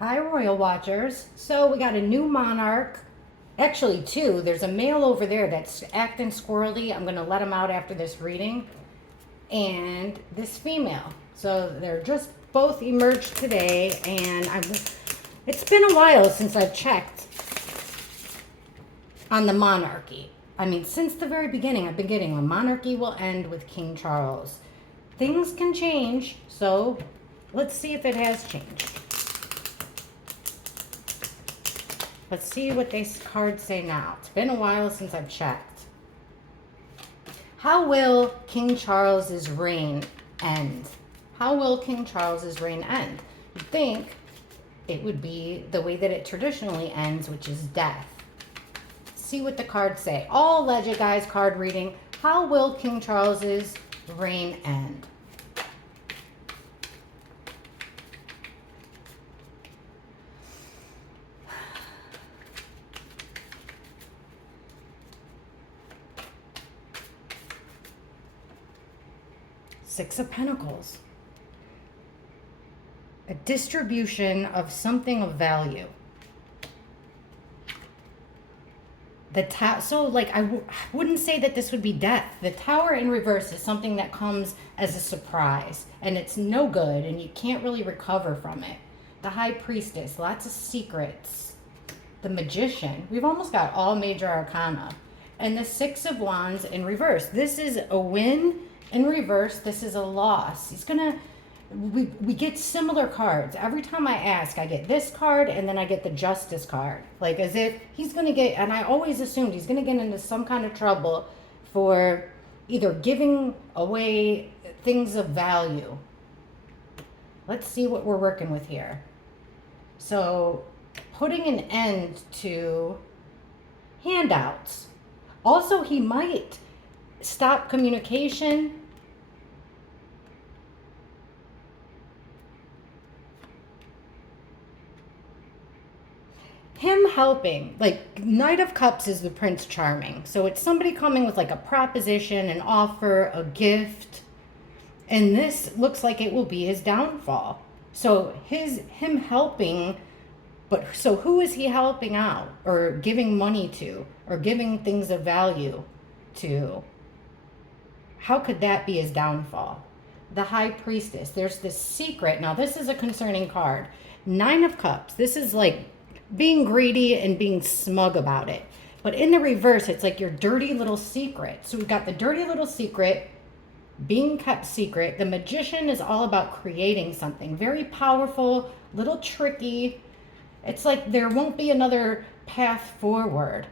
Hi, Royal Watchers. So we got a new Monarch. Actually, two. There's a male over there that's acting squirrely. I'm going to let him out after this reading. And this female. So they're just both emerged today. And it's been a while since I've checked on the monarchy. I mean, since the very beginning, I've been getting a monarchy will end with King Charles. Things can change. So let's see if it has changed. Let's see what these cards say now. It's been a while since I've checked. How will King Charles's reign end? How will King Charles's reign end? You'd think it would be the way that it traditionally ends, which is death. See what the cards say. All legend guys card reading. How will King Charles's reign end? Six of Pentacles. A distribution of something of value. So like wouldn't say that this would be death. The Tower in reverse is something that comes as a surprise and it's no good and you can't really recover from it. The High Priestess, lots of secrets. The Magician, we've almost got all major arcana. And the Six of Wands in reverse. This is a win. In reverse, this is a loss. We get similar cards. Every time I ask, I get this card and then I get the Justice card. Like as if he's going to get, and I always assumed he's going to get into some kind of trouble for either giving away things of value. Let's see what we're working with here. So putting an end to handouts. Also, he might stop communication. Him helping, like Knight of Cups is the Prince Charming. So it's somebody coming with like a proposition, an offer, a gift. And this looks like it will be his downfall. So him helping, but so who is he helping out or giving money to or giving things of value to? How could that be his downfall? The High Priestess, there's this secret. Now this is a concerning card. Nine of Cups, this is like being greedy and being smug about it. But in the reverse, it's like your dirty little secret. So we've got the dirty little secret, being kept secret. The Magician is all about creating something very powerful, little tricky. It's like there won't be another path forward.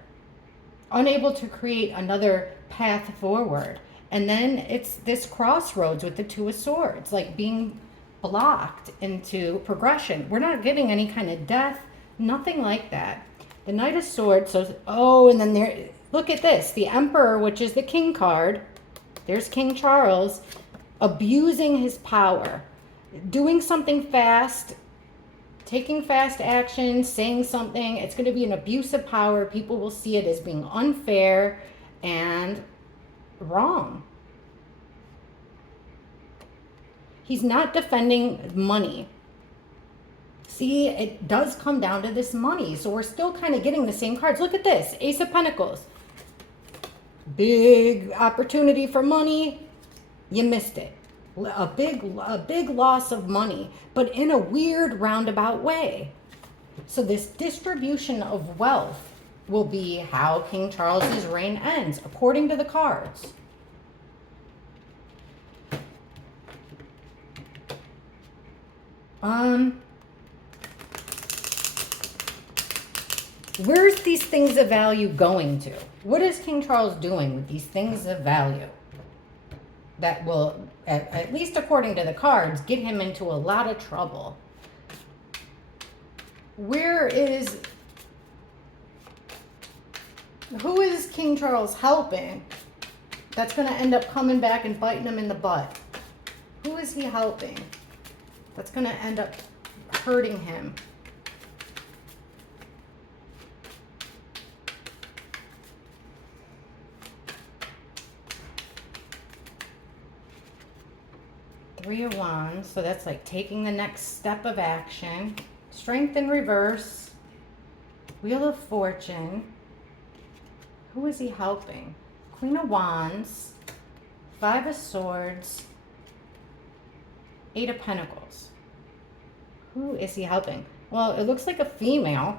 Unable to create another path forward. And then it's this crossroads with the Two of Swords, like being blocked into progression. We're not getting any kind of death, nothing like that. The Knight of Swords, and then there, look at this, the Emperor, which is the King card. There's King Charles, abusing his power, doing something fast, taking fast action, saying something. It's going to be an abuse of power. People will see it as being unfair and wrong. He's not defending money. See, it does come down to this money. So we're still kind of getting the same cards. Look at this, Ace of Pentacles. Big opportunity for money. You missed it. A big loss of money, but in a weird roundabout way. So this distribution of wealth will be how King Charles's reign ends, according to the cards. Where's these things of value going to? What is King Charles doing with these things of value that will, at least according to the cards, get him into a lot of trouble? Who is King Charles helping that's going to end up coming back and biting him in the butt? Who is he helping that's going to end up hurting him? Three of Wands, so that's like taking the next step of action Strength in reverse. Wheel of Fortune. Who is he helping? Queen of Wands. 5 of Swords. 8 of Pentacles. Who is he helping? Well, it looks like a female.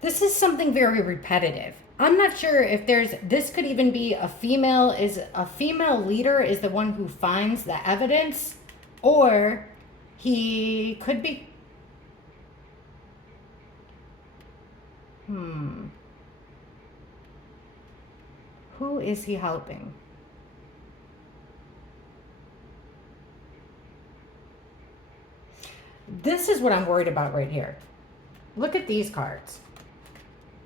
This is something very repetitive. I'm not sure if this could even be a female leader is the one who finds the evidence, or he could be, who is he helping? This is what I'm worried about right here. Look at these cards.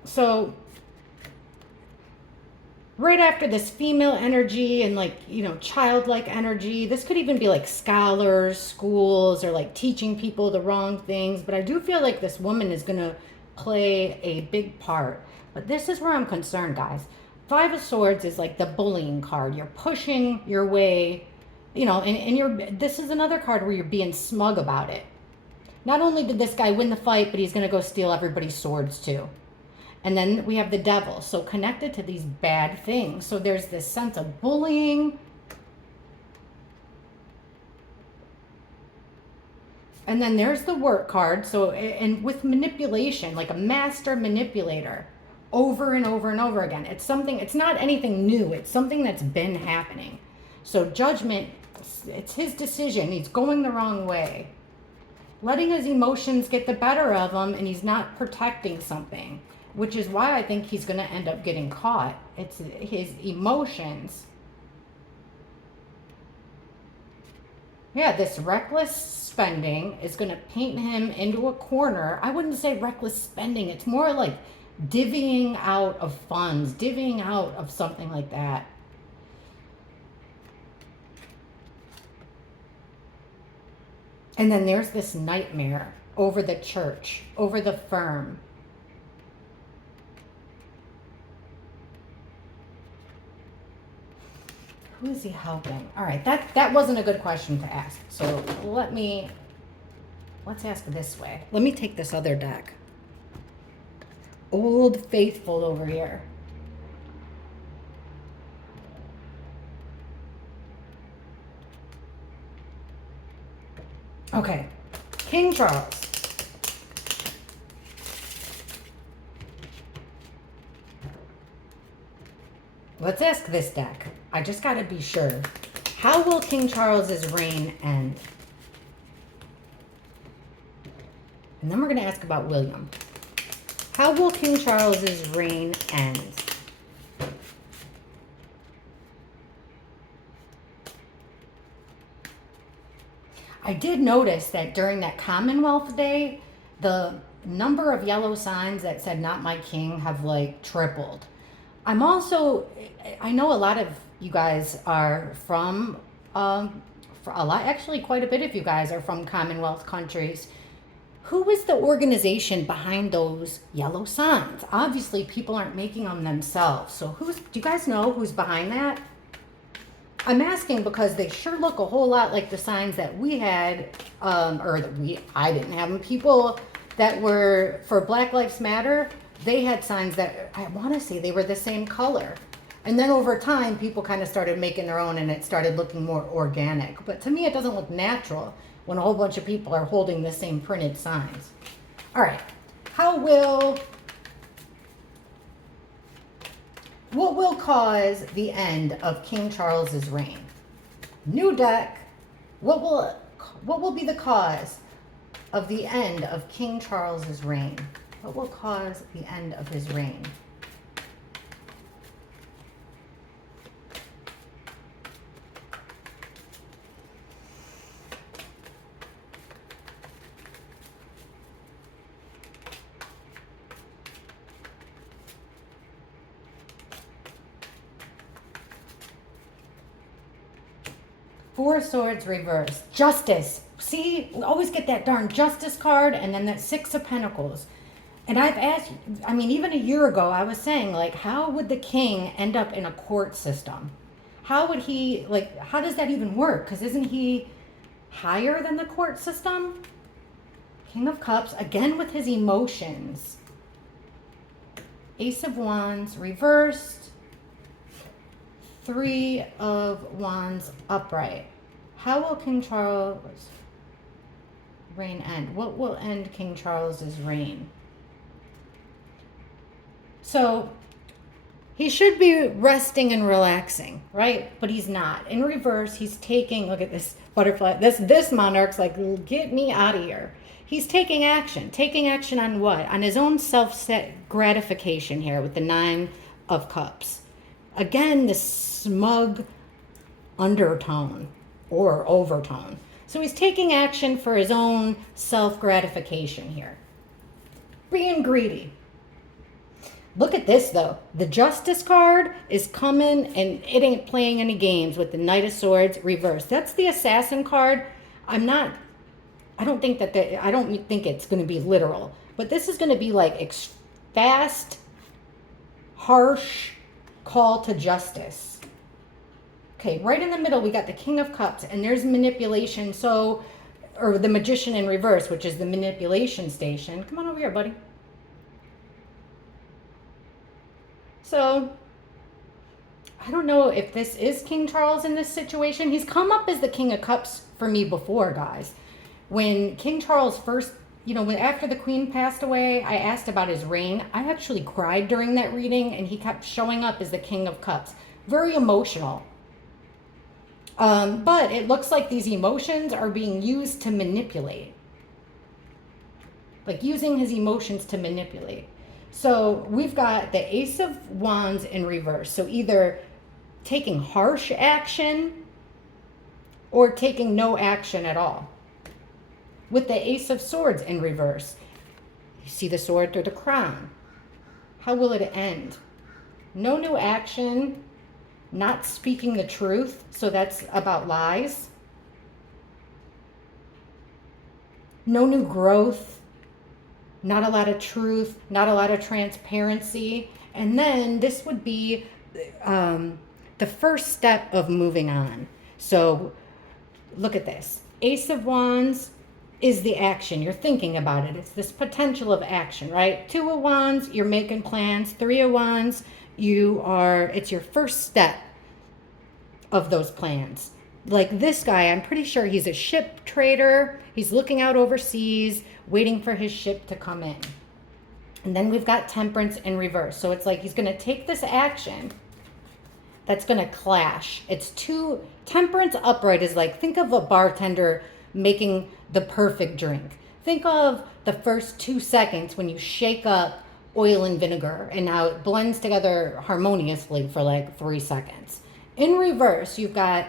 So right after this female energy and like, you know, childlike energy, this could even be like scholars, schools, or like teaching people the wrong things. But I do feel like this woman is going to play a big part. But this is where I'm concerned, guys. 5 of Swords is like the bullying card. You're pushing your way, you know, and this is another card where you're being smug about it. Not only did this guy win the fight, but he's going to go steal everybody's swords too. And then we have the Devil, so connected to these bad things. So there's this sense of bullying. And then there's the Work card. So, and with manipulation, like a master manipulator, over and over and over again. It's not anything new. It's something that's been happening. So Judgment, it's his decision. He's going the wrong way. Letting his emotions get the better of him, and he's not protecting something. Which is why I think he's going to end up getting caught. It's his emotions. Yeah, this reckless spending is going to paint him into a corner. I wouldn't say reckless spending. It's more like divvying out of funds, divvying out of something like that. And then there's this nightmare over the church, over the firm. Who is he helping? All right, that wasn't a good question to ask. So let's ask this way. Let me take this other deck. Old Faithful over here. Okay, King Charles. Let's ask this deck. I just got to be sure. How will King Charles's reign end? And then we're going to ask about William. How will King Charles's reign end? I did notice that during that Commonwealth Day, the number of yellow signs that said "Not My King" have like tripled. I know a lot of you guys are from, actually quite a bit of you guys are from Commonwealth countries. Who is the organization behind those yellow signs? Obviously, people aren't making them themselves. So do you guys know who's behind that? I'm asking because they sure look a whole lot like the signs that we had, I didn't have them. People that were for Black Lives Matter, they had signs that I want to say they were the same color. And then over time, people kind of started making their own and it started looking more organic. But to me, it doesn't look natural when a whole bunch of people are holding the same printed signs. All right, what will cause the end of King Charles's reign? New deck. What will be the cause of the end of King Charles's reign? What will cause the end of his reign? Four of Swords reversed. Justice. See, we always get that darn Justice card and then that Six of Pentacles. And I've asked, I mean, even a year ago, I was saying, like, how would the king end up in a court system? How would he, like, how does that even work? Because isn't he higher than the court system? King of Cups, again with his emotions. Ace of Wands, reversed. Three of Wands, upright. How will King Charles' reign end? What will end King Charles's reign? So he should be resting and relaxing, right? But he's not. In reverse, he's taking, look at this butterfly. This monarch's like, get me out of here. He's taking action. Taking action on what? On his own self-set gratification here with the Nine of Cups. Again, this smug undertone or overtone. So he's taking action for his own self-gratification here. Being greedy. Look at this, though. The Justice card is coming, and it ain't playing any games with the Knight of Swords reversed. That's the Assassin card. I don't think it's going to be literal. But this is going to be like fast, harsh call to justice. Okay, right in the middle, we got the King of Cups, and there's manipulation. Or the Magician in reverse, which is the manipulation station. Come on over here, buddy. So, I don't know if this is King Charles in this situation. He's come up as the King of Cups for me before, guys. When King Charles first, after the Queen passed away, I asked about his reign. I actually cried during that reading, and he kept showing up as the King of Cups. Very emotional. But it looks like these emotions are being used to manipulate. Like using his emotions to manipulate. So we've got the Ace of Wands in reverse. So either taking harsh action or taking no action at all. With the Ace of Swords in reverse, you see the sword through the crown. How will it end? No new action, not speaking the truth. So that's about lies. No new growth. Not a lot of truth, not a lot of transparency. And then this would be the first step of moving on. So look at this. Ace of Wands is the action. You're thinking about it. It's this potential of action, right? Two of Wands, you're making plans. Three of Wands, it's your first step of those plans. Like this guy, I'm pretty sure he's a ship trader. He's looking out overseas, waiting for his ship to come in. And then we've got Temperance in reverse. So it's like he's going to take this action that's going to clash. Temperance upright is like, think of a bartender making the perfect drink. Think of the first 2 seconds when you shake up oil and vinegar, and now it blends together harmoniously for like 3 seconds. In reverse, you've got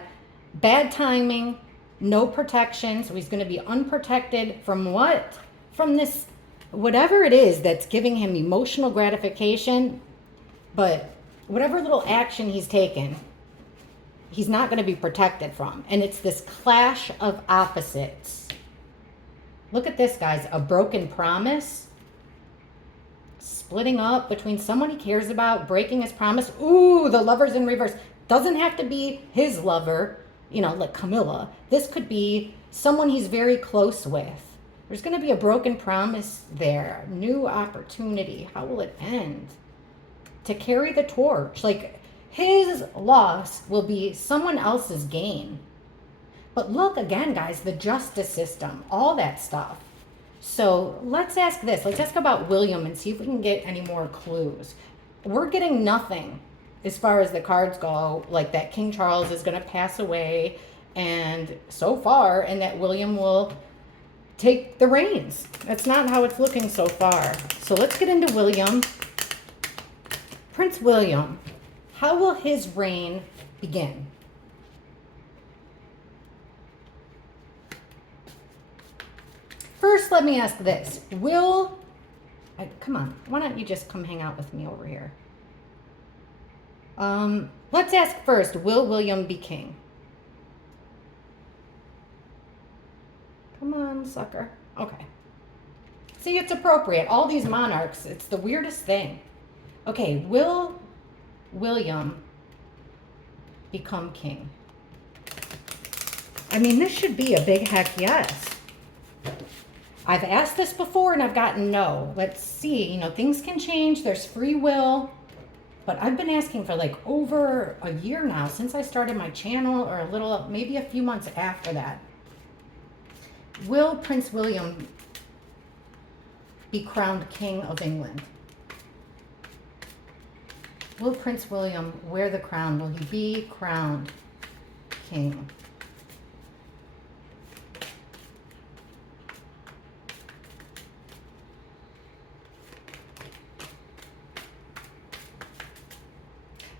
bad timing, no protection. So he's going to be unprotected from what? From this, whatever it is that's giving him emotional gratification. But whatever little action he's taken, he's not going to be protected from. And it's this clash of opposites. Look at this, guys. A broken promise. Splitting up between someone he cares about, breaking his promise. Ooh, the Lover's in reverse. Doesn't have to be his lover, like Camila. This could be someone he's very close with. There's going to be a broken promise there. New opportunity. How will it end? To carry the torch. Like, his loss will be someone else's gain. But look again, guys, the justice system, all that stuff. So let's ask this. Let's ask about William and see if we can get any more clues. We're getting nothing as far as the cards go, like that King Charles is going to pass away, and so far, and that William will take the reins. That's not how it's looking so far. So let's get into William. Prince William, how will his reign begin? First, let me ask this. Come on, why don't you just come hang out with me over here? Let's ask first, will William be king? Come on, sucker. Okay. See, it's appropriate. All these monarchs, it's the weirdest thing. Okay, will William become king? I mean, this should be a big heck yes. I've asked this before and I've gotten no. Let's see, things can change. There's free will. But I've been asking for like over a year now since I started my channel, or maybe a few months after that. Will Prince William be crowned King of England? Will Prince William wear the crown? Will he be crowned king?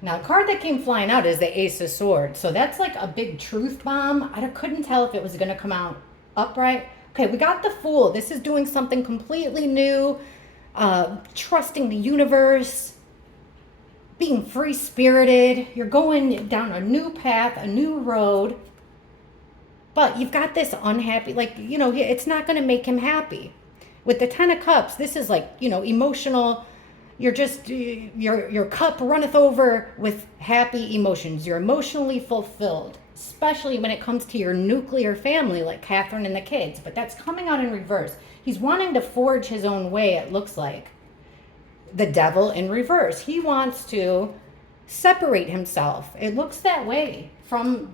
Now, the card that came flying out is the Ace of Swords. So that's like a big truth bomb. I couldn't tell if it was going to come out upright. Okay, we got the Fool. This is doing something completely new. Trusting the universe. Being free-spirited. You're going down a new path, a new road. But you've got this unhappy, it's not going to make him happy. With the Ten of Cups, this is like, emotional. You're just, your cup runneth over with happy emotions. You're emotionally fulfilled, especially when it comes to your nuclear family like Catherine and the kids. But that's coming out in reverse. He's wanting to forge his own way, it looks like. The Devil in reverse. He wants to separate himself. It looks that way from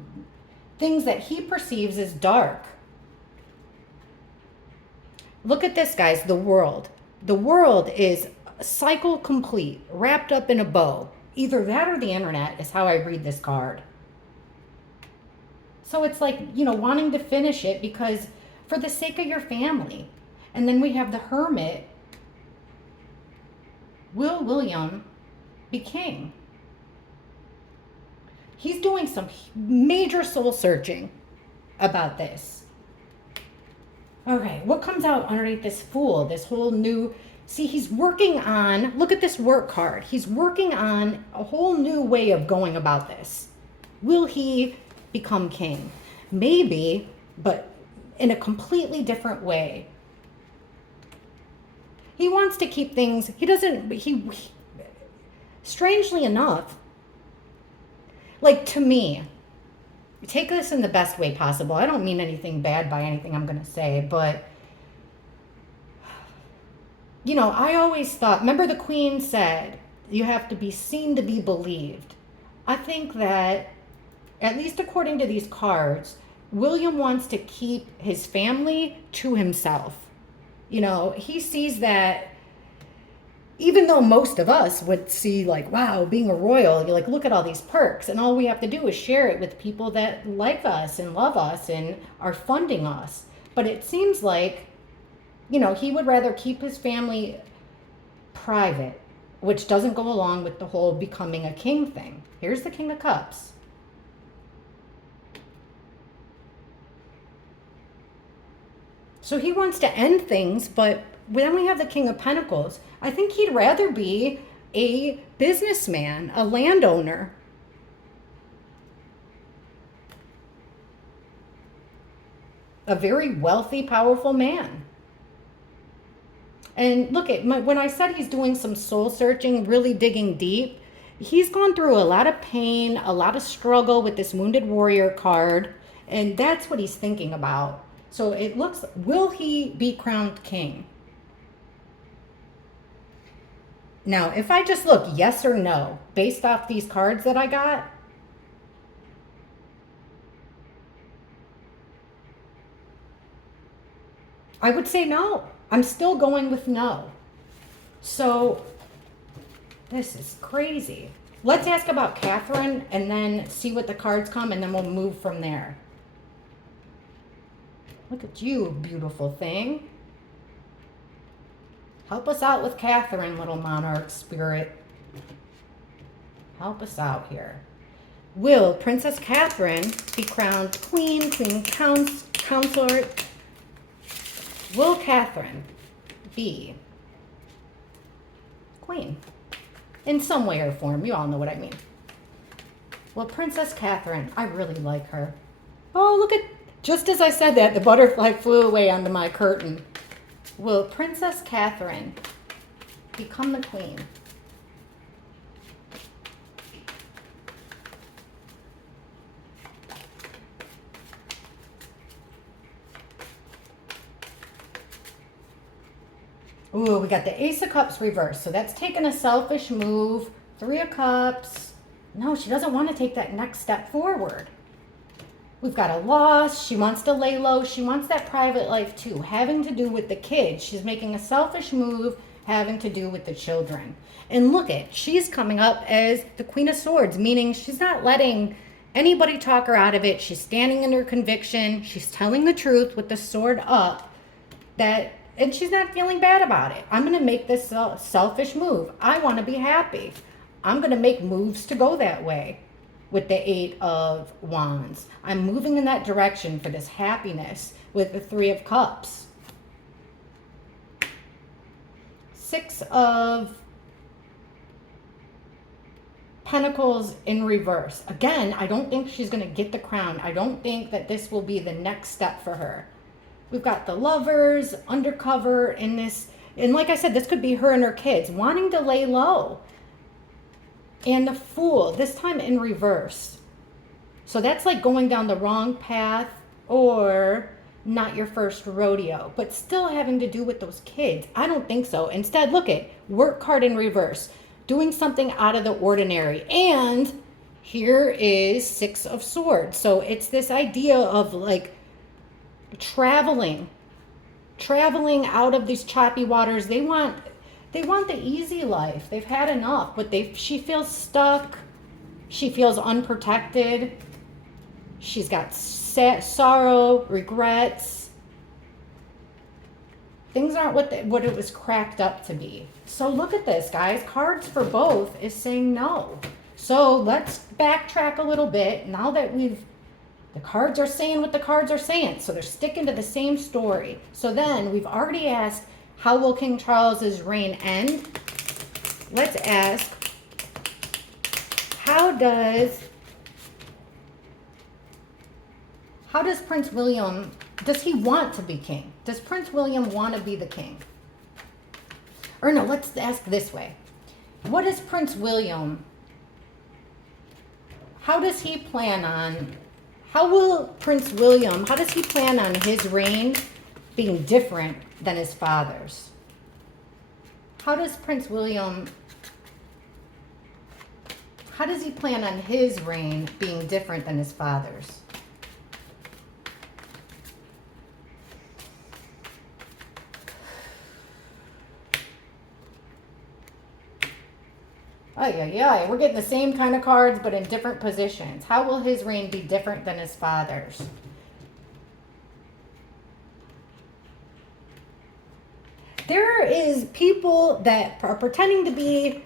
things that he perceives as dark. Look at this, guys, the World. The World is cycle complete, wrapped up in a bow. Either that or the internet is how I read this card. So it's like, wanting to finish it because for the sake of your family. And then we have the Hermit. Will William be king? He's doing some major soul searching about this. Okay, what comes out underneath this Fool, this whole new... See, he's working on, look at this work card. He's working on a whole new way of going about this. Will he become king? Maybe, but in a completely different way. He wants to keep things, strangely enough, like to me, take this in the best way possible. I don't mean anything bad by anything I'm going to say, but I always thought, remember the Queen said, you have to be seen to be believed. I think that, at least according to these cards, William wants to keep his family to himself. He sees that, even though most of us would see like, wow, being a royal, you're like, look at all these perks. And all we have to do is share it with people that like us and love us and are funding us. But it seems like, he would rather keep his family private, which doesn't go along with the whole becoming a king thing. Here's the King of Cups. So he wants to end things, but then we have the King of Pentacles. I think he'd rather be a businessman, a landowner. A very wealthy, powerful man. And look at when I said he's doing some soul searching, really digging deep, he's gone through a lot of pain, a lot of struggle with this Wounded Warrior card, and that's what he's thinking about. So it looks, will he be crowned king? Now, if I just look yes or no, based off these cards that I got, I would say no. I'm still going with no. So this is crazy. Let's ask about Catherine and then see what the cards come, and then we'll move from there. Look at you, beautiful thing. Help us out with Catherine, little monarch spirit. Help us out here. Will Princess Catherine be crowned queen, consort? Will Catherine be queen? In some way or form. You all know what I mean. Well, Princess Catherine, I really like her. Oh, look at, just as I said that, the butterfly flew away onto my curtain. will Princess Catherine become the queen? Ooh, we got the Ace of Cups reversed. So that's taking a selfish move. Three of Cups. No, she doesn't want to take that next step forward. We've got a loss. She wants to lay low. She wants that private life too, having to do with the kids. She's making a selfish move, having to do with the children. And look at, she's coming up as the Queen of Swords, meaning she's not letting anybody talk her out of it. She's standing in her conviction. She's telling the truth with the sword up, and she's not feeling bad about it. I'm going to make this selfish move. I want to be happy. I'm going to make moves to go that way. With the Eight of Wands, I'm moving in that direction for this happiness with the Three of Cups. Six of Pentacles in reverse. Again, I don't think she's going to get the crown. I don't think that this will be the next step for her. We've got the Lovers undercover in this. And like I said, this could be her and her kids wanting to lay low. And the Fool, this time in reverse. So that's like going down the wrong path or not your first rodeo, but still having to do with those kids. I don't think so. Instead, look at work card in reverse, doing something out of the ordinary. And here is Six of Swords. So it's this idea of like traveling out of these choppy waters. They want the easy life. They've had enough, but she feels stuck. She feels unprotected. She's got sorrow, regrets. Things aren't what it was cracked up to be. So look at this, guys. Cards for both is saying no. So let's backtrack a little bit. Now that the cards are saying what the cards are saying. So they're sticking to the same story. So then we've already asked, how will King Charles's reign end? Let's ask, how does Prince William, does he want to be king? Does Prince William want to be the king? Or no, let's ask this way. What is Prince William, how does he plan on his reign being different than his father's? How does he plan on his reign being different than his father's? We're getting the same kind of cards, but in different positions. How will his reign be different than his father's? There is people that are pretending to be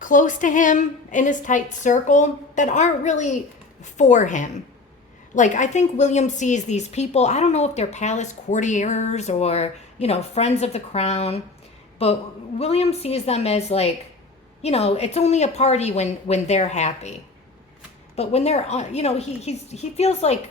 close to him in his tight circle that aren't really for him. Like, I think William sees these people, I don't know if they're palace courtiers or, friends of the crown, but William sees them as like, it's only a party when they're happy. But when they're, he feels like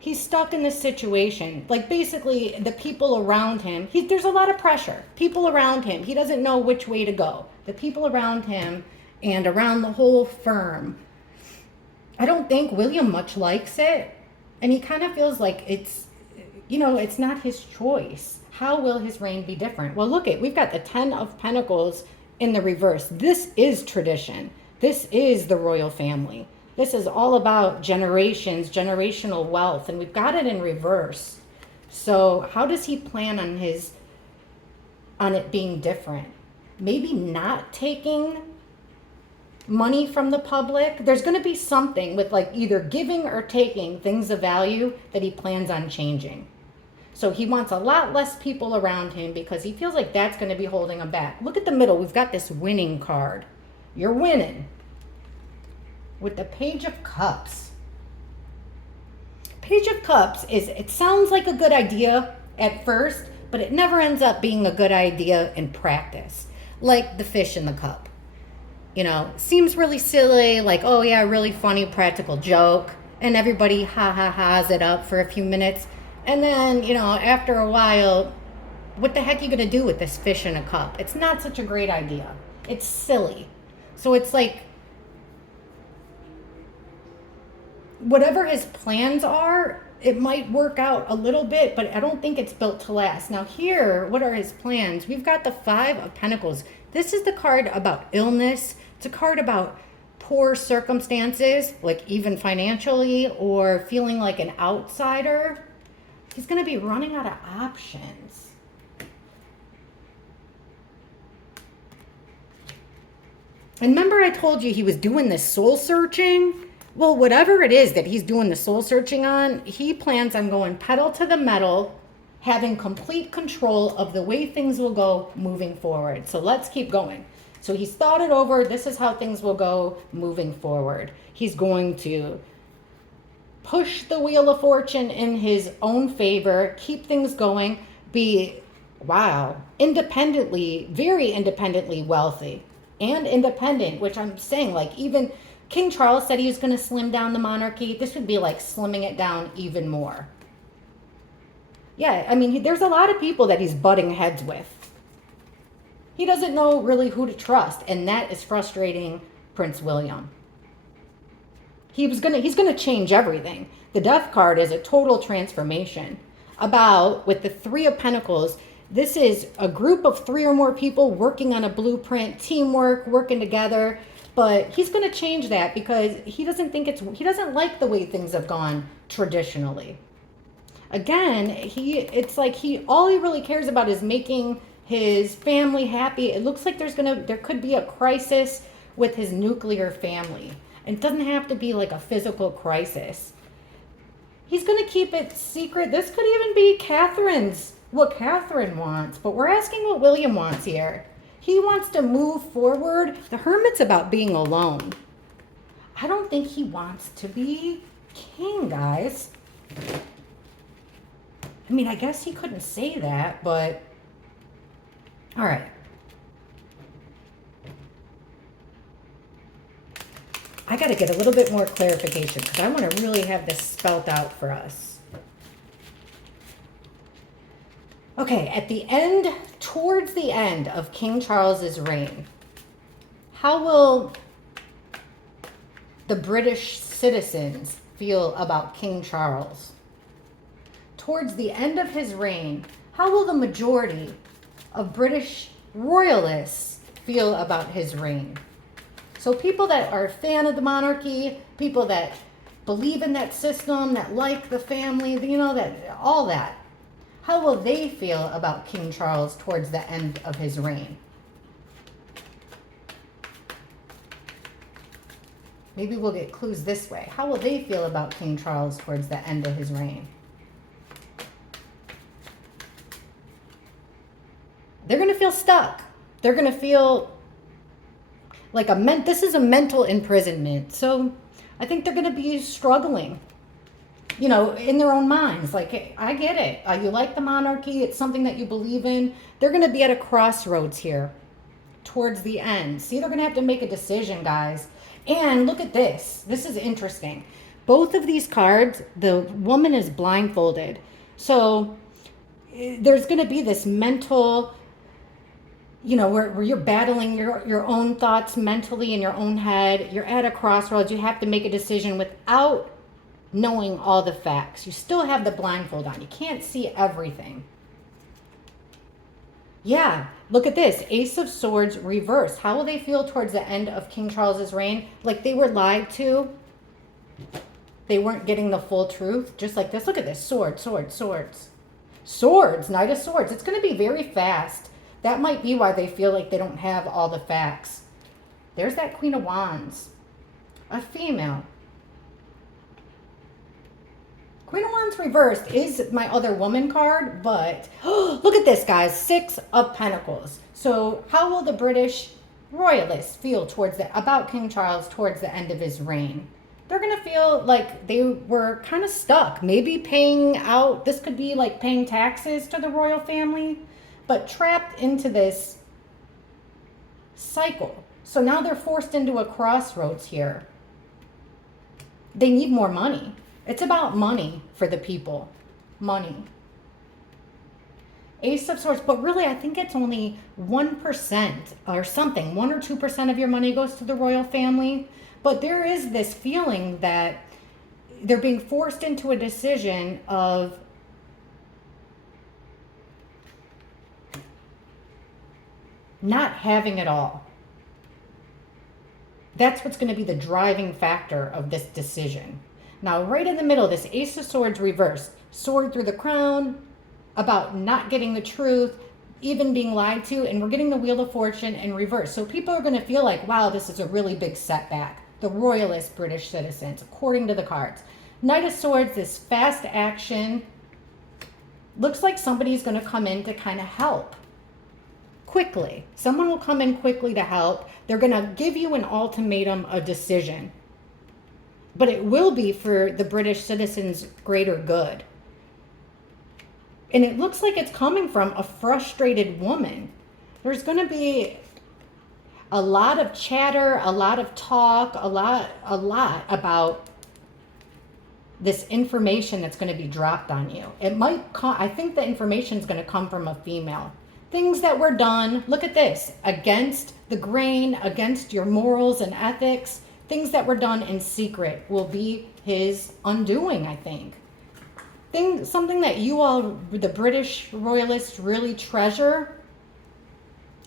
he's stuck in this situation. Like, basically, the people around him, there's a lot of pressure. People around him, he doesn't know which way to go. The people around him and around the whole firm. I don't think William much likes it. And he kind of feels like it's not his choice. How will his reign be different? Well, we've got the 10 of Pentacles in the reverse. This is tradition. This is the royal family. This is all about generations, generational wealth, and we've got it in reverse. So how does he plan on it being different? Maybe not taking money from the public. There's going to be something with like either giving or taking things of value that he plans on changing. So he wants a lot less people around him because he feels like that's going to be holding him back. Look at the middle. We've got this winning card. You're winning. With the Page of Cups. Page of Cups it sounds like a good idea at first, but it never ends up being a good idea in practice. Like the fish in the cup. Seems really silly, like, oh yeah, really funny practical joke, and everybody ha-ha-ha's it up for a few minutes. And then, after a while, What the heck are you going to do with this fish in a cup? It's not such a great idea. It's silly. So it's like, whatever his plans are, it might work out a little bit, but I don't think it's built to last. Now here, what are his plans? We've got the Five of Pentacles. This is the card about illness. It's a card about poor circumstances, like even financially, or feeling like an outsider. He's going to be running out of options. And remember I told you he was doing this soul searching? Well, whatever it is that he's doing the soul searching on, he plans on going pedal to the metal, having complete control of the way things will go moving forward. So let's keep going. So he's thought it over. This is how things will go moving forward. He's going to push the wheel of fortune in his own favor, keep things going, be, wow, independently, very independently wealthy and independent, which I'm saying, like, even King Charles said he was going to slim down the monarchy. This would be like slimming it down even more. Yeah, I mean, there's a lot of people that he's butting heads with. He doesn't know really who to trust, and that is frustrating Prince William. He's gonna change everything. The Death card is a total transformation. With the Three of Pentacles, this is a group of 3 or more people working on a blueprint, teamwork, working together. But he's going to change that because he doesn't like the way things have gone traditionally. Again, all he really cares about is making his family happy. It looks like there could be a crisis with his nuclear family. And it doesn't have to be like a physical crisis. He's going to keep it secret. This could even be what Catherine wants, but we're asking what William wants here. He wants to move forward. The Hermit's about being alone. I don't think he wants to be king, guys. I mean, I guess he couldn't say that, but all right. I got to get a little bit more clarification because I want to really have this spelt out for us. Okay, towards the end of King Charles's reign, how will the British citizens feel about King Charles? Towards the end of his reign, how will the majority of British royalists feel about his reign? So people that are a fan of the monarchy, people that believe in that system, that like the family, all that. How will they feel about King Charles towards the end of his reign? Maybe we'll get clues this way. How will they feel about King Charles towards the end of his reign? They're going to feel stuck. They're going to feel like this is a mental imprisonment. So I think they're going to be struggling, in their own minds. Like, hey, I get it. You like the monarchy. It's something that you believe in. They're going to be at a crossroads here towards the end. See, they're going to have to make a decision, guys. And look at this. This is interesting. Both of these cards, the woman is blindfolded. So there's going to be this mental, where you're battling your own thoughts mentally in your own head. You're at a crossroads. You have to make a decision without knowing all the facts. You still have the blindfold on. You can't see everything. Yeah, look at this. Ace of Swords reversed. How will they feel towards the end of King Charles's reign? Like they were lied to. They weren't getting the full truth. Just like this. Look at this. Swords. Swords. Knight of Swords. It's going to be very fast. That might be why they feel like they don't have all the facts. There's that Queen of Wands. A female. Queen of Wands reversed is my other woman card, but look at this, guys. 6 of Pentacles. So how will the British royalists feel about King Charles towards the end of his reign? They're going to feel like they were kind of stuck. Maybe this could be like paying taxes to the royal family, but trapped into this cycle. So now they're forced into a crossroads here. They need more money. It's about money for the people. Money. Ace of Swords, but really I think it's only 1% or something. 1 or 2% of your money goes to the royal family. But there is this feeling that they're being forced into a decision of not having it all. That's what's going to be the driving factor of this decision. Now, right in the middle, this Ace of Swords reversed. Sword through the crown, about not getting the truth, even being lied to, and we're getting the Wheel of Fortune in reverse. So people are going to feel like, wow, this is a really big setback. The royalist British citizens, according to the cards. Knight of Swords, this fast action. Looks like somebody's going to come in to kind of help. Quickly. Someone will come in quickly to help. They're going to give you an ultimatum, a decision. But it will be for the British citizens' greater good. And it looks like it's coming from a frustrated woman. There's going to be a lot of chatter, a lot of talk, a lot about this information that's going to be dropped on you. It might come, I think the information is going to come from a female. Things that were done, look at this, against the grain, against your morals and ethics, things that were done in secret will be his undoing, I think. Something that you all, the British royalists, really treasure,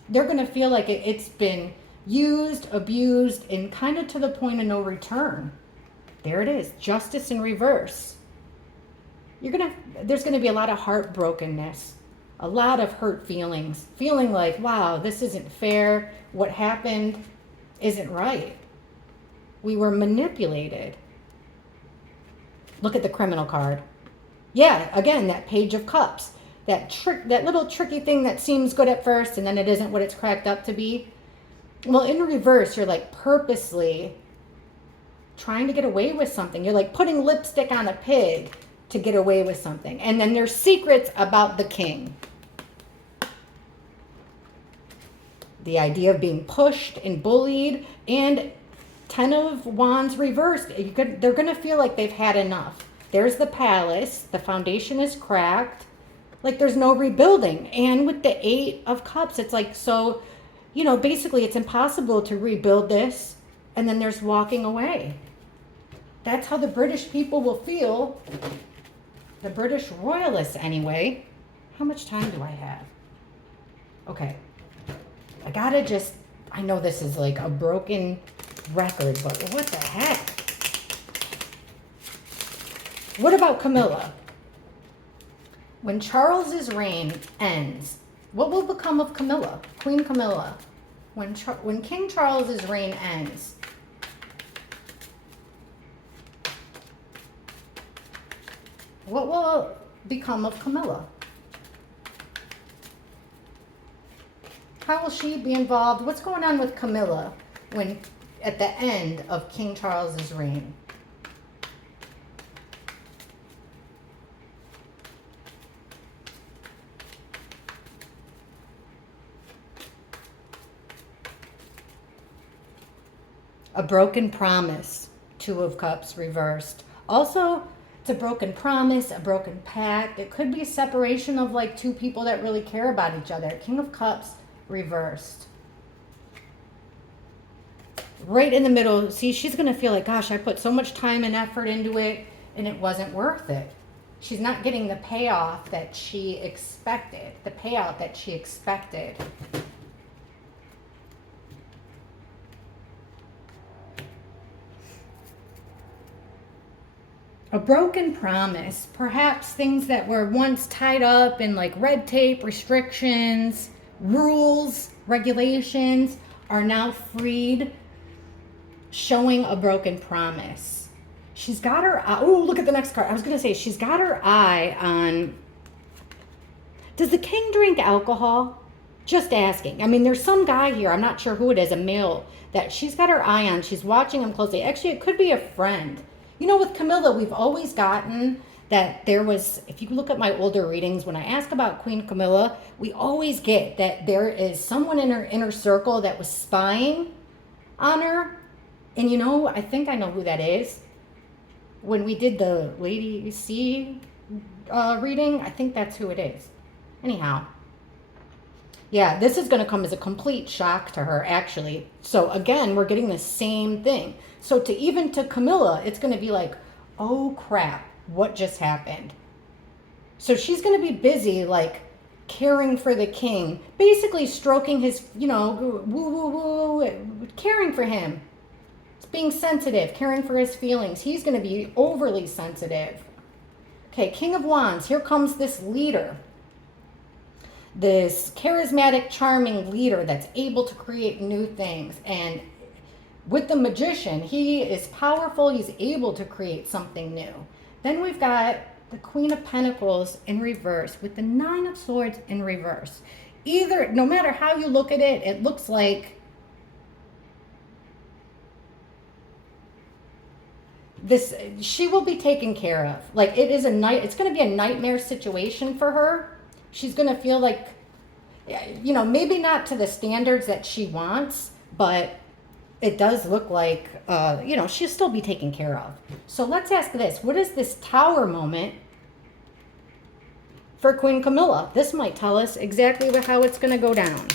they're going to feel like it's been used, abused, and kind of to the point of no return. There it is, justice in reverse. There's going to be a lot of heartbrokenness, a lot of hurt feelings, feeling like, wow, this isn't fair. What happened isn't right. We were manipulated. Look at the criminal card. Yeah, again, that Page of Cups, that little tricky thing that seems good at first and then it isn't what it's cracked up to be. Well, in reverse, you're like purposely trying to get away with something. You're like putting lipstick on a pig to get away with something. And then there's secrets about the king. The idea of being pushed and bullied, and 10 of Wands reversed. They're going to feel like they've had enough. There's the palace. The foundation is cracked. Like there's no rebuilding. And with the 8 of Cups, it's like, so, basically it's impossible to rebuild this. And then there's walking away. That's how the British people will feel. The British royalists, anyway. How much time do I have? Okay. I know this is like a broken record, but what the heck? What about Camilla? When Charles's reign ends, what will become of Camilla, Queen Camilla? When King Charles's reign ends, what will become of Camilla? How will she be involved? What's going on with Camilla at the end of King Charles's reign? A broken promise, 2 of Cups reversed. Also, it's a broken promise, a broken pact. It could be a separation of like 2 people that really care about each other. King of Cups reversed. Right in the middle. See, she's going to feel like, gosh, I put so much time and effort into it and it wasn't worth it. She's not getting the payoff that she expected, the payout that she expected. A broken promise, perhaps things that were once tied up in like red tape, restrictions, rules, regulations are now freed, showing a broken promise. She's got her eye, oh, look at the next card. I was going to say, she's got her eye on, does the king drink alcohol? Just asking. I mean, there's some guy here, I'm not sure who it is, a male, that she's got her eye on. She's watching him closely. Actually, it could be a friend. With Camilla, we've always gotten that there was, if you look at my older readings, when I ask about Queen Camilla, we always get that there is someone in her inner circle that was spying on her. And I think I know who that is. When we did the Lady C reading, I think that's who it is. Anyhow. Yeah, this is going to come as a complete shock to her, actually. So again, we're getting the same thing. So to Camila, it's going to be like, oh crap, what just happened? So she's going to be busy, like, caring for the king, basically stroking his, woo, woo, woo, caring for him. It's being sensitive, caring for his feelings. He's going to be overly sensitive. Okay, King of Wands, here comes this leader. This charismatic, charming leader that's able to create new things. And with the Magician, he is powerful. He's able to create something new. Then we've got the Queen of Pentacles in reverse with the Nine of Swords in reverse. Either, no matter how you look at it, it looks like this, she will be taken care of. Like, it's going to be a nightmare situation for her. She's going to feel like, maybe not to the standards that she wants, but it does look like, she'll still be taken care of. So let's ask this. What is this Tower moment for Queen Camila? This might tell us exactly how it's going to go down.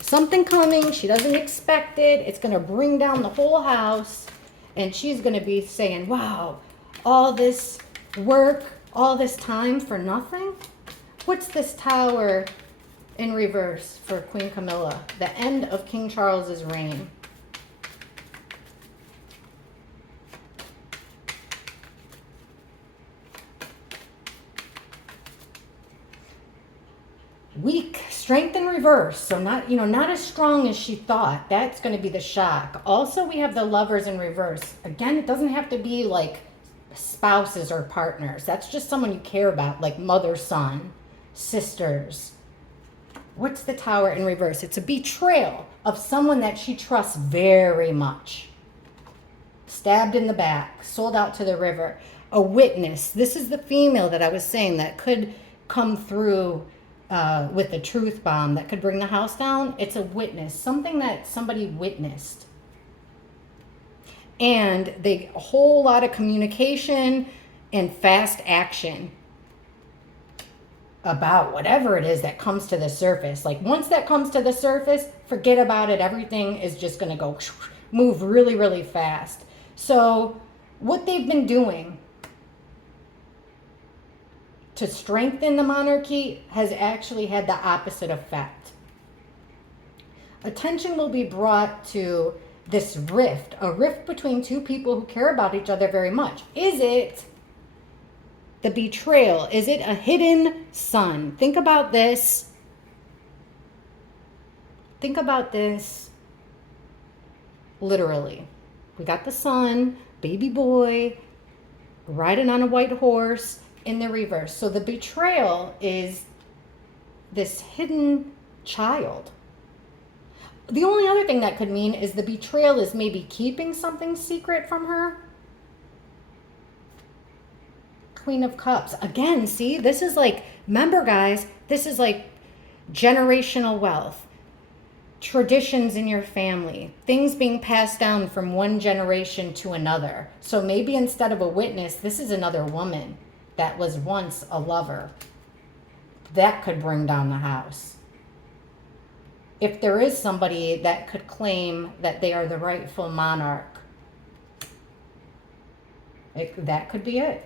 Something coming. She doesn't expect it. It's going to bring down the whole house. And she's going to be saying, wow, all this work, all this time for nothing? What's this Tower in reverse for Queen Camila? The end of King Charles's reign. Weak, strength in reverse. So not as strong as she thought. That's going to be the shock. Also, we have the Lovers in reverse. Again, it doesn't have to be like spouses or partners. That's just someone you care about, like mother, son, sisters. What's the Tower in reverse? It's a betrayal of someone that she trusts very much. Stabbed in the back, sold out to the river. A witness. This is the female that I was saying that could come through with the truth bomb that could bring the house down. It's a witness. Something that somebody witnessed. And a whole lot of communication and fast action about whatever it is that comes to the surface. Like, once that comes to the surface, forget about it. Everything is just going to go move really, really fast. So what they've been doing to strengthen the monarchy has actually had the opposite effect. Attention will be brought to this rift, a rift between two people who care about each other very much. Is it the betrayal? Is it a hidden son? Think about this. Think about this literally. We got the son, baby boy, riding on a white horse in the reverse. So the betrayal is this hidden child. The only other thing that could mean is the betrayal is maybe keeping something secret from her. Queen of Cups. Again, see, this is like, remember guys, this is like generational wealth, traditions in your family, things being passed down from one generation to another. So maybe instead of a witness, this is another woman that was once a lover. That could bring down the house. If there is somebody that could claim that they are the rightful monarch, that could be it.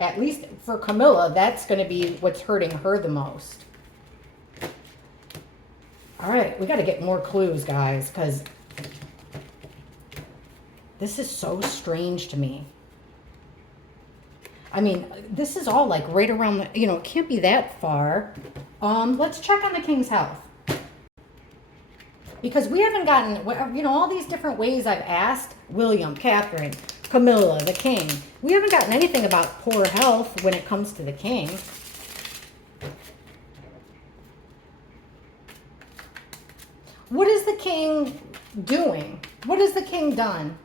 At least for Camila, that's going to be what's hurting her the most. All right, we got to get more clues, guys, because this is so strange to me. I mean, this is all like right around the, it can't be that far. Let's check on the king's health. Because we haven't gotten, all these different ways I've asked William, Catherine, Camila, the king. We haven't gotten anything about poor health when it comes to the king. What is the king doing? What has the king done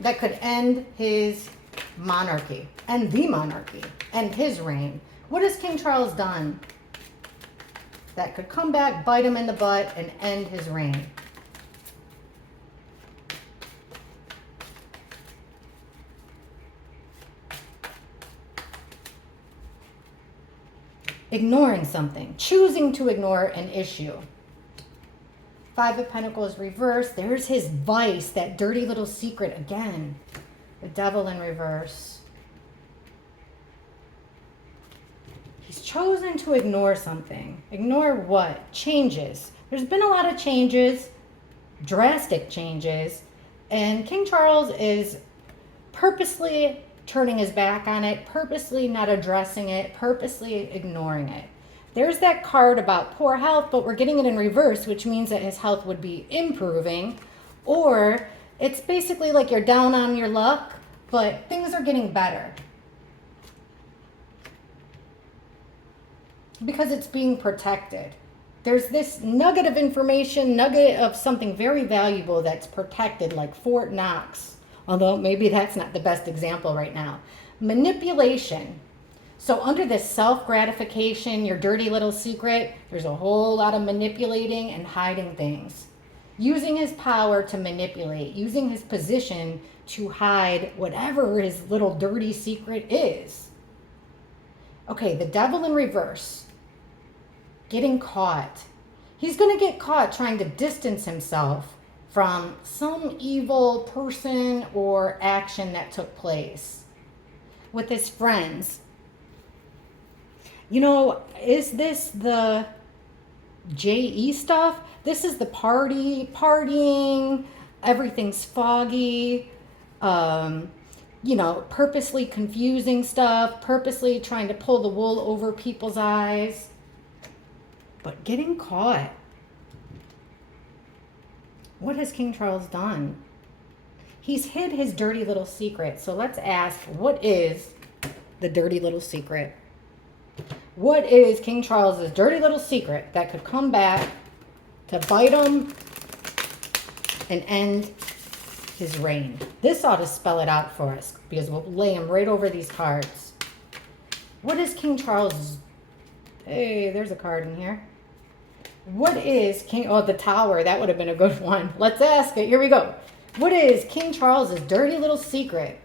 that could end his monarchy, end the monarchy, end his reign? What has King Charles done that could come back, bite him in the butt, and end his reign? ignoring something, choosing to ignore an issue. Five of Pentacles reversed. There's his vice, that dirty little secret again. The Devil in reverse. He's chosen to ignore something. Ignore what? Changes. There's been a lot of changes, drastic changes, and King Charles is purposely turning his back on it, purposely not addressing it, purposely ignoring it. There's that card about poor health, but we're getting it in reverse, which means that his health would be improving. Or it's basically like you're down on your luck, but things are getting better. Because it's being protected. There's this nugget of information, nugget of something very valuable that's protected, like Fort Knox. Although maybe that's not the best example right now. Manipulation. So under this self-gratification, your dirty little secret, there's a whole lot of manipulating and hiding things. Using his power to manipulate, using his position to hide whatever his little dirty secret is. Okay, the Devil in reverse. Getting caught. He's going to get caught trying to distance himself from some evil person or action that took place with his friends. You know, is this the JE stuff? This is the partying, everything's foggy, you know, purposely confusing stuff, purposely trying to pull the wool over people's eyes, but getting caught. What has King Charles done? He's hid his dirty little secret. So let's ask, what is the dirty little secret? What is King Charles's dirty little secret that could come back to bite him and end his reign? This ought to spell it out for us because we'll lay him right over these cards. What is King Charles's... Hey, there's a card in here. What is King... Oh, the Tower. That would have been a good one. Let's ask it. Here we go. What is King Charles's dirty little secret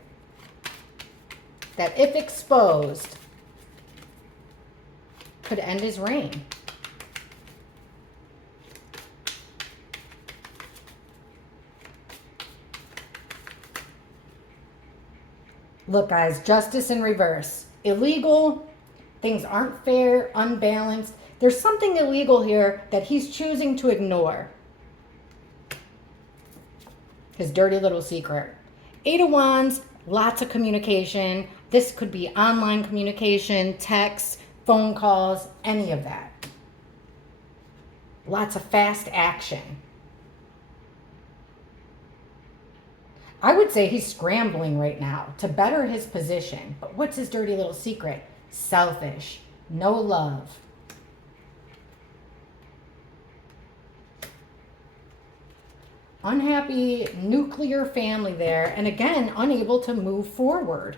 that, if exposed, could end his reign? Look, guys, justice in reverse. Illegal. Things aren't fair, unbalanced. There's something illegal here that he's choosing to ignore. His dirty little secret. Eight of Wands, lots of communication. This could be online communication, text, phone calls, any of that. Lots of fast action. I would say he's scrambling right now to better his position. But what's his dirty little secret? Selfish. No love. Unhappy nuclear family there. And again, unable to move forward.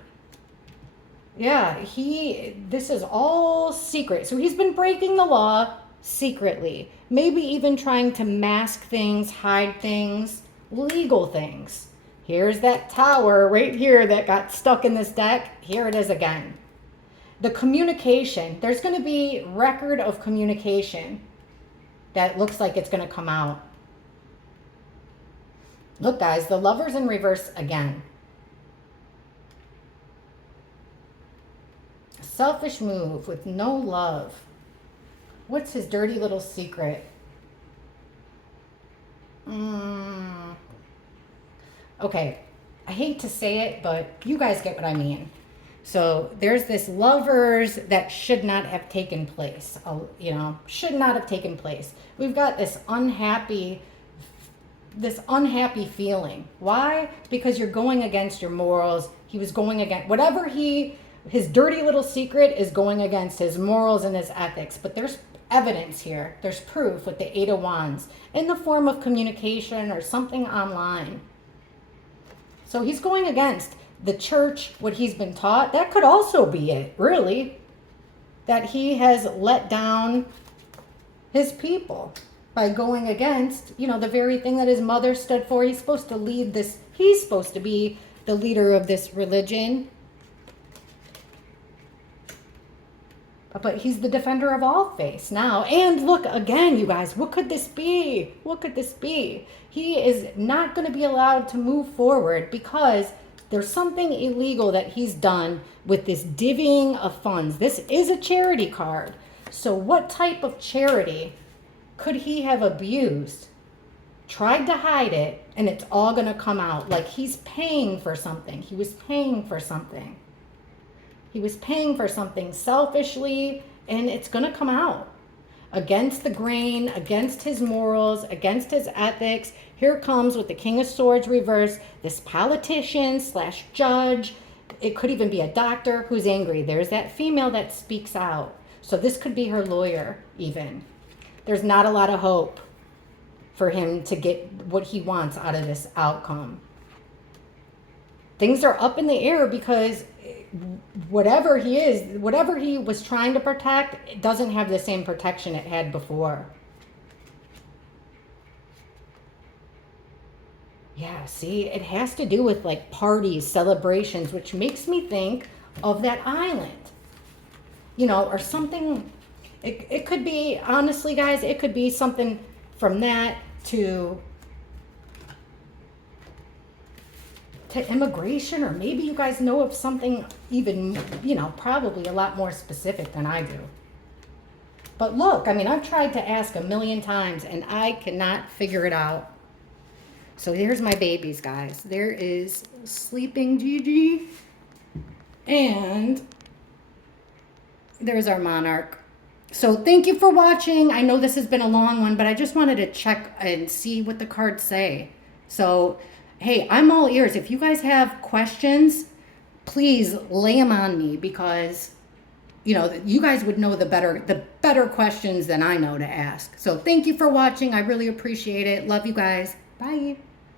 Yeah, this is all secret. So he's been breaking the law secretly. Maybe even trying to mask things, hide things, legal things. Here's that Tower right here that got stuck in this deck. Here it is again. The communication. There's going to be record of communication that looks like it's going to come out. Look, guys, the Lover's in reverse again. Selfish move with no love. What's his dirty little secret? Okay, I hate to say it, but you guys get what I mean. So there's this lovers that should not have taken place. You know, should not have taken place. We've got this unhappy feeling. Why? Because you're going against your morals. He was going against whatever his dirty little secret is going against his morals and his ethics. But there's evidence here. There's proof with the Eight of Wands in the form of communication or something online. So he's going against the church, what he's been taught. That could also be it, really. That he has let down his people by going against, you know, the very thing that his mother stood for. He's supposed to lead this. He's supposed to be the leader of this religion. But he's the defender of all faiths now. And look, again, you guys, what could this be? What could this be? He is not going to be allowed to move forward because there's something illegal that he's done with this divvying of funds. This is a charity card. So what type of charity could he have abused? Tried to hide it, and it's all going to come out. Like he's paying for something. He was paying for something. He was paying for something selfishly, and it's going to come out. Against the grain, against his morals, against his ethics. Here comes with the King of Swords reversed, this politician slash judge. It could even be a doctor who's angry. There's that female that speaks out. So this could be her lawyer even. There's not a lot of hope for him to get what he wants out of this outcome. Things are up in the air because whatever he was trying to protect, it doesn't have the same protection it had before. Yeah, see, it has to do with like parties, celebrations, which makes me think of that island. You know, or something. It could be, honestly, guys, it could be something from that to immigration, or maybe you guys know of something even, you know, probably a lot more specific than I do. But look, I mean, I've tried to ask a million times and I cannot figure it out. So here's my babies, guys. There is sleeping Gigi, and there's our Monarch. So thank you for watching. I know this has been a long one, but I just wanted to check and see what the cards say. So, hey, I'm all ears. If you guys have questions, please lay them on me, because, you know, you guys would know the better questions than I know to ask. So thank you for watching. I really appreciate it. Love you guys. Bye.